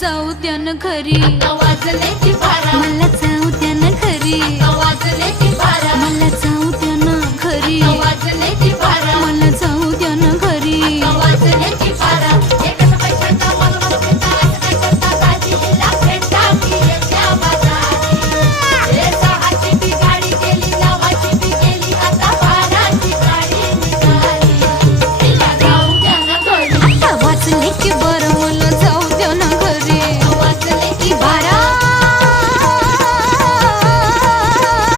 जाऊ द्या ना घरी, आता वाजले ती बारा, मला जाऊ द्या ना घरी. आता वाजले